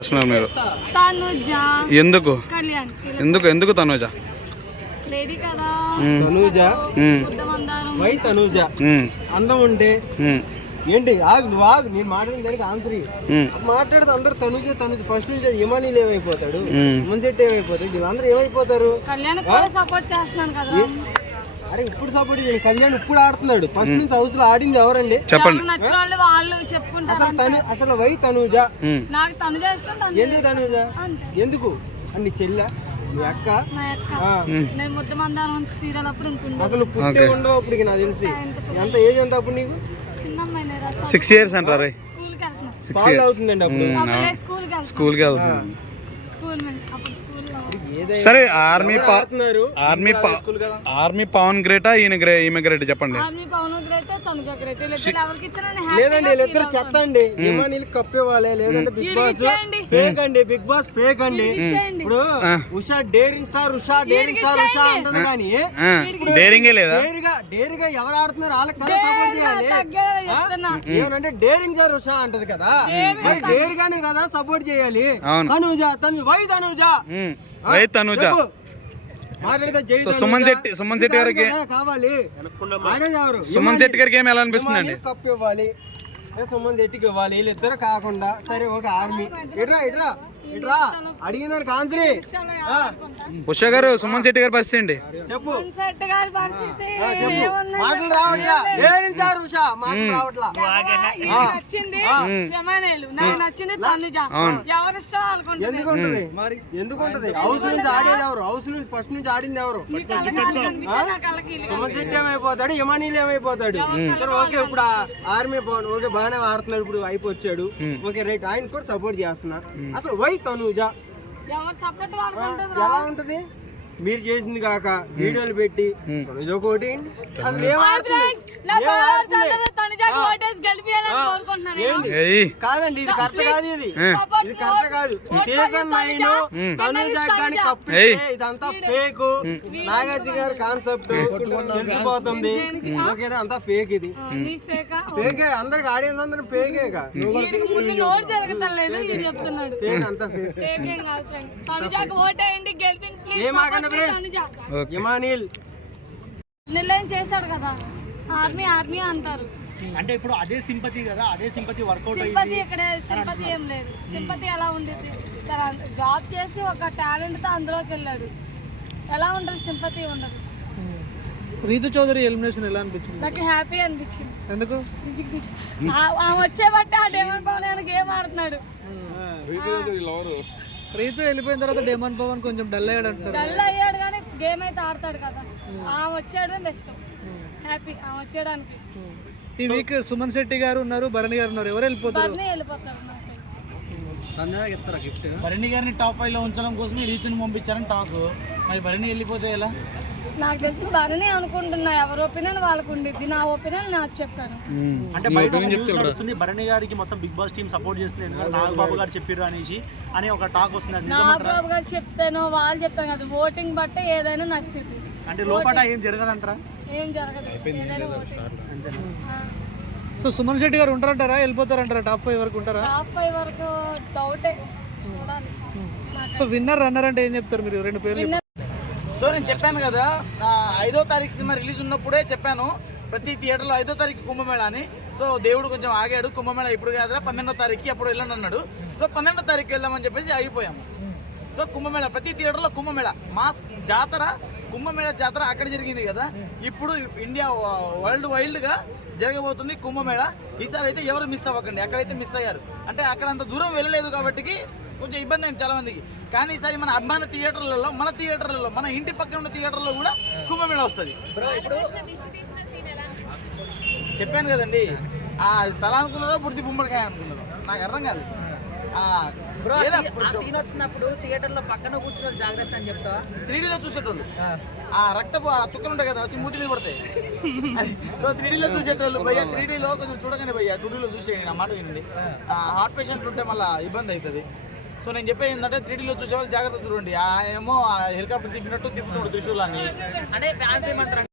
మీరు ఎందుకు ఎందుకు ఎందుకు తనుజ తనూజ వై తనూజ అందం ఉంటే ఏంటి ఆగు నువ్వు ఆగు నేను మాట్లాడిన దానికి ఆన్సర్ మాట్లాడితే అందరు తనుజ తనుజ ఫస్ట్ నుంచి ఇమానీలు ఏమైపోతాడు ముంచెట్టి ఏమైపోతాడు వీళ్ళందరూ ఏమైపోతారు అరే ఇప్పుడు సపోర్ట్ చేయండి కళ్యాణ్ ఇప్పుడు ఆడుతున్నాడు ఫస్ట్ నుంచి హౌస్ లో ఆడింది ఎవరండి చెప్పండి అసలు వై తనూజ ఎందుకు తనూజ ఎందుకు నీ చెల్లె మీ అక్క అసలు పుట్టే ఉండవు అప్పటికి నాకు తెలిసి ఎంత ఏజ్ ఎంత అప్పుడు నీకు 6 years అంటారు బాగా అవుతుందండి అప్పుడు స్కూల్ కి సరే ఆర్మీ పవన్ గ్రేటా ఈమె గ్రేట్ చెప్పండి లేదండి వీళ్ళిద్దరు చెత్త అండి ఇమానీలు కప్పేవాళ్ళే లేదంటే బిగ్ బాస్ ఫేక్ అండి బిగ్ బాస్ ఫేక్ అండి ఇప్పుడు ఉషా డేరింగ్ స్టార్ ఉషా అంటది కానీ డేరింగే లేదా డేరిగా ఎవరు ఆడుతున్నారు వాళ్ళకి కదా సపోర్ట్ చేయాలి ఏమనంటే డేరింగ్ స్టార్ ఉషా అంటది కదా మరి డేరిగానే కదా సపోర్ట్ చేయాలి వై తనూజ సుమన్ శెట్టి గారికి సుమన్ శెట్టి గారికి ఏమి ఎలా అనిపిస్తుంది అండి కప్పు ఇవ్వాలి సుమన్ శెట్టికి ఇవ్వాలి వీళ్ళిద్దరు కాకుండా సరే ఒక ఆర్మీ ఇట్రా అడిగిన దానికి ఆన్సర్ ఉషా గారు సుమన్ శెట్టి గారి పరిస్థితి అండి చెప్పు మాటలు రావట్లా లేని సార్ ఉషా మాటలు రావట్లా ఎందుకుంటది మరి ఎందుకుంటది హౌస్ నుంచి ఆడేది ఎవరు హౌస్ నుంచి ఫస్ట్ నుంచి ఆడింది ఎవరు సుమన్ శెట్టి ఏమైపోతాడు ఇమానీలు ఏమైపోతాడు సరే ఓకే ఇప్పుడు ఆర్మీ పవన్ ఓకే బాగానే ఆడుతున్నాడు ఇప్పుడు వైపు వచ్చాడు ఓకే రైట్ ఆయన కూడా సపోర్ట్ చేస్తున్నా అసలు వై తనూజ ఎలా ఉంటది మీరు చేసింది కాక వీడియోలు పెట్టి ఒకటి కాదండి ఇది కరెక్ట్ కాదు ఇది కరెక్ట్ కాదు సీజన్ 9 తనూజ కానీ కప్పు ఇదంతా ఫేక్ నాగార్జున గారి కాన్సెప్ట్ తెలిసిపోతుంది ఓకేనా అంతా ఫేక్ ఇది ఫేకే అందరికి ఆడియన్స్ అందరూ ఫేకే ఫేక్ అంతా ఫేక్ నిర్ణయం చేశాడు కదా ఆర్మీ అంటారు అంటే ఇప్పుడు అదే సింపతి కదా అదే సింపతి వర్కౌట్ సింపతి ఇక్కడ సింపతి ఏం లేదు సింపతి ఎలా ఉండేది జాబ్ చేసి ఒక టాలెంట్ తో అందులోకి వెళ్ళాడు ఎలా ఉండదు సింపతి ఉండదు రీతు చౌదరి ఎలిమినేషన్ ఎలా అనిపించింది నాకు హ్యాపీ అనిపించింది ఎందుకు వచ్చే బట్టి ఆ డేమన్ పవన్ గేమ్ ఆడుతున్నాడు రీతు వెళ్ళిపోయిన తర్వాత డేమన్ పవన్ కొంచెం డల్ అయ్యాడు అంటారు డల్ అయ్యాడు కానీ గేమ్ అయితే ఆడతాడు కదా వచ్చాడు బెస్ట్ హ్యాపీ వచ్చేయడానికి ఈ వీక్ సుమన్ శెట్టి గారు ఉన్నారు భరణి గారు ఉన్నారు ఎవరు వెళ్ళిపోతారు భరణి గారిని టాప్ 5 లో ఉంచడం కోసం రీతుని పంపించారని టాక్ మరి భరణి వెళ్ళిపోతే ఎలా నాకు తెలిసి భరణి అనుకుంటున్నా ఎవరి ఒపీనియన్ వాళ్ళకు ఉండిద్ది నా ఒపీనియన్ నాకు చెప్పాను అంటే బయట భరణి గారికి మొత్తం బిగ్ బాస్ టీం సపోర్ట్ చేస్తుంది నాగబాబు గారు చెప్పారు అనేసి అని ఒక టాక్ వస్తుంది నాగబాబు గారు చెప్తాను వాళ్ళు చెప్తాను కదా ఓటింగ్ బట్టే ఏదైనా నచ్చింది అంటే లోపల ఏం జరగదంటారా ఏం జరగదు సో సుమన్ శెట్టి గారు ఉంటారంటారా వెళ్ళిపోతారంటారా టాప్ 5 వరకు ఉంటారా టాప్ 5 వరకు డౌటే చూడాలి సో విన్నర్ రన్నర్ అంటే ఏం చెప్తారు మీరు రెండు పేర్లు సో నేను చెప్పాను కదా 5వ తారీఖు సినిమా రిలీజ్ ఉన్నప్పుడే చెప్పాను ప్రతి థియేటర్లో 5వ తారీఖు కుంభమేళ అని సో దేవుడు కొంచెం ఆగాడు కుంభమేళ ఇప్పుడు కాదురా 12వ తారీఖుకి అప్పుడు వెళ్ళండి అన్నాడు సో 12వ తారీఖు వెళ్దామని చెప్పేసి అయిపోయాము సో కుంభమేళ ప్రతి థియేటర్లో కుంభమేళ మాస్ జాతర కుంభమేళ జాతర అక్కడ జరిగింది కదా ఇప్పుడు ఇండియా వరల్డ్ వైల్డ్గా జరగబోతుంది కుంభమేళ ఈసారి అయితే ఎవరు మిస్ అవ్వకండి అక్కడైతే మిస్ అయ్యారు అంటే అక్కడ అంత దూరం వెళ్ళలేదు కాబట్టి కొంచెం ఇబ్బంది అయింది చాలా మందికి కానీ ఈసారి మన అభిమాన థియేటర్లలో మన ఇంటి పక్కన ఉన్న థియేటర్లో కూడా కుంభమేళ వస్తుంది చెప్పాను కదండి తల అనుకున్నారో బుడిది గుమ్మడికాయ అనుకున్నారు నాకు అర్థం కాలేదు వచ్చినప్పుడు థియేటర్ లో పక్కన కూర్చున్న జాగ్రత్త అని చెప్తా 3Dలో చూసేటోళ్ళు రక్తపు చుక్కలు ఉంటాయి కదా వచ్చి మూతి మీద పడతాయి 3Dలో చూసేటోళ్ళు భయ్యా 3Dలో కొంచెం చూడగానే భయ్యా 2Dలో చూసేయండి నా మాట వినండి హార్ట్ పేషెంట్ ఉంటే మళ్ళీ ఇబ్బంది అవుతుంది సో నేను చెప్పేది ఏంటంటే 3Dలో చూసేవాళ్ళు జాగ్రత్త చూడండి ఏమో హెలికాప్టర్ తిప్పినట్టు తిప్పుతున్నాడు త్రిశూలాన్ని అంటే ఫ్యాన్స్ ఏమంటారు